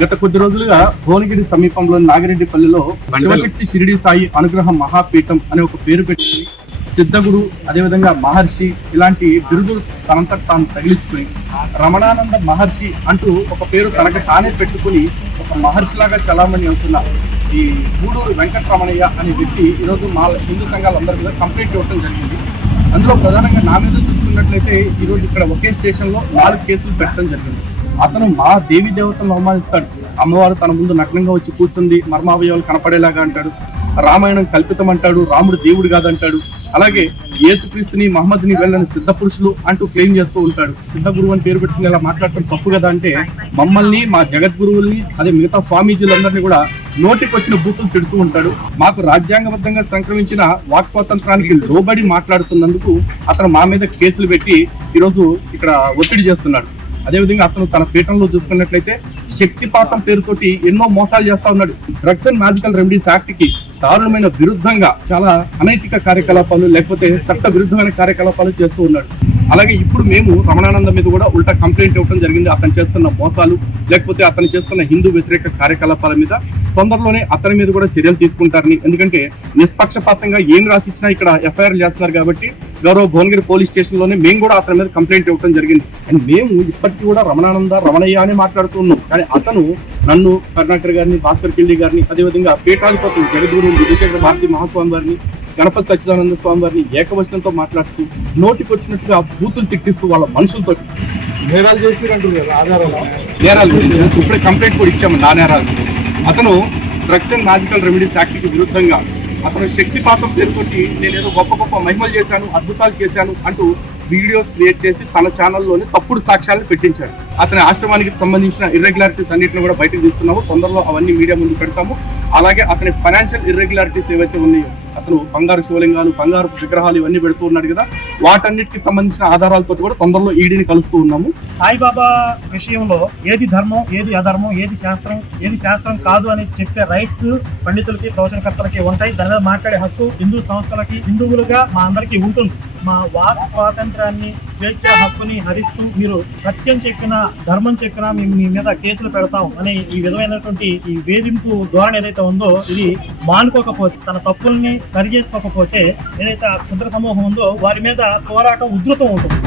గత కొద్ది రోజులుగా భువనగిరి సమీపంలోని నాగిరెడ్డిపల్లిలో శివశక్తి షిరిడి సాయి అనుగ్రహ మహాపీఠం అనే ఒక పేరు పెట్టి సిద్ధగురు, అదేవిధంగా మహర్షి ఇలాంటి బిరుదులు తనంతట తాను తగిలించుకుని రమణానంద మహర్షి అంటూ ఒక పేరు తనకు తానే పెట్టుకుని ఒక మహర్షిలాగా చలామణి అవుతున్న ఈ గూడూరు వెంకటరమణయ్య అనే వ్యక్తి ఈరోజు మా హిందూ సంఘాలందరి మీద కంప్లైంట్ ఇవ్వడం జరిగింది. అందులో ప్రధానంగా నా మీద చూసుకున్నట్లయితే ఈరోజు ఇక్కడ ఒకే స్టేషన్లో 4 కేసులు పెట్టడం జరిగింది. అతను మా దేవీ దేవతలను అవమానిస్తాడు. అమ్మవారు తన ముందు నగ్నంగా వచ్చి కూర్చుంది, మర్మావయవాలు కనపడేలాగా అంటాడు. రామాయణం కల్పితం అంటాడు, రాముడు దేవుడు కాదంటాడు. అలాగే యేసుక్రీస్తుని మహమ్మద్ని వెళ్ళని సిద్ధ పురుషులు అంటూ క్లెయిమ్ చేస్తూ ఉంటాడు. సిద్ధ గురువు అని పేరు పెట్టుకుని ఇలా మాట్లాడటం తప్పు కదా అంటే మమ్మల్ని, మా జగద్గురువుల్ని, అదే మిగతా స్వామీజీలందరినీ కూడా నోటికి వచ్చిన బూతులు తిడుతూ ఉంటాడు. మాకు రాజ్యాంగబద్ధంగా సంక్రమించిన వాక్ స్వాతంత్రానికి లోబడి మాట్లాడుతున్నందుకు అతను మా మీద కేసులు పెట్టి ఈరోజు ఇక్కడ ఒత్తిడి చేస్తున్నాడు. అదేవిధంగా అతను తన పీఠంలో చూసుకున్నట్లయితే శక్తిపాతం పేరుతోటి ఎన్నో మోసాలు చేస్తా ఉన్నాడు. Drugs and magical remedies act కి దారుణమైన విరుద్ధంగా చాలా అనైతిక కార్యకలాపాలు లేకపోతే చట్ట విరుద్ధమైన కార్యకలాపాలు చేస్తూ ఉన్నాడు. అలాగే ఇప్పుడు మేము రమణానంద మీద కూడా ఉల్టా కంప్లైంట్ ఇవ్వడం జరిగింది. అతను చేస్తున్న మోసాలు లేకపోతే అతను చేస్తున్న హిందూ వ్యతిరేక కార్యకలాపాల మీద తొందరలోనే అతని మీద కూడా చర్యలు తీసుకుంటారని, ఎందుకంటే నిష్పక్షపాతంగా ఏం రాసిచ్చినా ఇక్కడ ఎఫ్ఐఆర్ చేస్తున్నారు కాబట్టి గౌరవ భువనగిరి పోలీస్ స్టేషన్ లోనే మేము కూడా అతని మీద కంప్లైంట్ ఇవ్వడం జరిగింది. అండ్ మేము ఇప్పటికీ కూడా రమణానంద రమణయ్య అని మాట్లాడుతూ ఉన్నాం. కానీ అతను నన్ను, కరుణాకర్ గారిని, భాస్కర్ కిల్లి గారిని, అదేవిధంగా పీఠాధిపతులు జగద్గురు విజయశేఖర భారతి మహాస్వామి వారిని, గణపతి సచ్చిదానంద స్వామి వారిని ఏకవచనంతో మాట్లాడుతూ నోటికి వచ్చినట్టుగా బూతులు తిట్టిస్తూ వాళ్ళ మనుషులతో నేరాలు చేసిరంటుంది కదా, నేరాల గురించి ఇప్పుడే కంప్లైంట్ కూడా ఇచ్చాము. నా నేరాలు అతను drugs and magical remedies act కి విరుద్ధంగా అతను శక్తిపాతం పేరుతోటి నేనేదో గొప్ప గొప్ప మహిమలు చేశాను, అద్భుతాలు చేశాను అంటూ వీడియోస్ క్రియేట్ చేసి తన ఛానల్లోనే తప్పుడు సాక్ష్యాలను పెట్టించాడు. అతని ఆశ్రమానికి సంబంధించిన ఇర్రెగ్యులారిటీస్ అన్నింటిని కూడా బయటకు తీస్తున్నాము. తొందరలో అవన్నీ మీడియా ముందు పెడతాము. అలాగే అతని ఫైనాన్షియల్ ఇర్రెగ్యులారిటీస్ ఏవైతే ఉన్నాయో, అతను బంగారు శివలింగాలు, బంగారు విగ్రహాలు ఇవన్నీ పెడుతూ ఉన్నాడు కదా, వాటన్నిటికి సంబంధించిన ఆధారాలతో కూడా తొందరలో ఈడీని కలుస్తూ ఉన్నాము. సాయిబాబా విషయంలో ఏది ధర్మం, ఏది అధర్మం, ఏది శాస్త్రం కాదు అని చెప్పే రైట్స్ పండితులకి, ప్రవచనకర్తలకి ఉంటాయి. దాని మీద మాట్లాడే హక్కు హిందూ సంస్థలకి, హిందువులుగా మా అందరికీ ఉంటుంది. మా వాక్ స్వాతంత్రాన్ని, స్వేచ్ఛ హక్కుని హరిస్తూ మీరు సత్యం చెప్పినా, ధర్మం చెప్పినా మేము మీ మీద కేసులు పెడతాం అనే ఈ విధమైనటువంటి ఈ వేధింపు ధోరణి ఏదైతే ఉందో, ఇది మానుకోకపోతే, తన తప్పుల్ని సరి చేసుకోకపోతే ఏదైతే క్షుద్ర సమూహం ఉందో వారి మీద పోరాటం ఉధృతం ఉంటుంది.